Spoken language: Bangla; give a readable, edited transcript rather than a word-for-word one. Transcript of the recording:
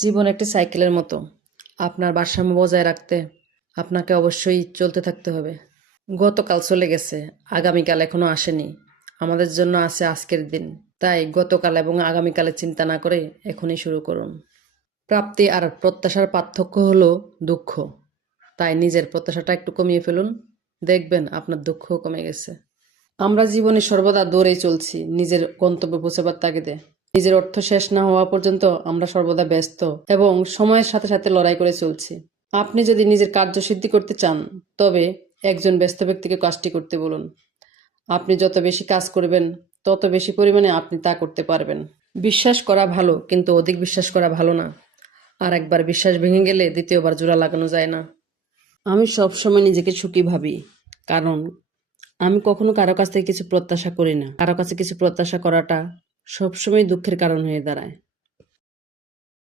জীবন একটি সাইকেলের মতো। আপনার ভারসাম্য বজায় রাখতে আপনাকে অবশ্যই চলতে থাকতে হবে। গতকাল চলে গেছে, আগামীকাল এখনো আসেনি। আমাদের জন্য আছে আজকের দিন। তাই গতকাল এবং আগামীকালের চিন্তা না করে এখনই শুরু করুন। প্রাপ্তি আর প্রত্যাশার পার্থক্য হলো দুঃখ। তাই নিজের প্রত্যাশাটা একটু কমিয়ে ফেলুন, দেখবেন আপনার দুঃখও কমে গেছে। আমরা জীবনে সর্বদা দৌড়েই চলছি নিজের গন্তব্যে পৌঁছাবার তাগিদে। নিজের অর্থ শেষ না হওয়া পর্যন্ত আমরা সর্বদা ব্যস্ত এবং সময়ের সাথে সাথে লড়াই করে চলছি। আপনি যদি নিজের কার্যসিদ্ধি করতে চান, তবে একজন ব্যস্ত ব্যক্তিকে কাজটি করতে বলুন। আপনি যত বেশি কাজ করবেন, তত বেশি পরিমাণে আপনি তা করতে পারবেন। বিশ্বাস করা ভালো, কিন্তু অধিক বিশ্বাস করা ভালো না। আর একবার বিশ্বাস ভেঙে গেলে দ্বিতীয়বার জোড়া লাগানো যায় না। আমি সবসময় নিজেকে সুখী ভাবি, কারণ আমি কখনো কারো কাছ থেকে কিছু প্রত্যাশা করি না। কারো কাছে কিছু প্রত্যাশা করাটা সবসময় দুঃখের কারণ হয়ে দাঁড়ায়।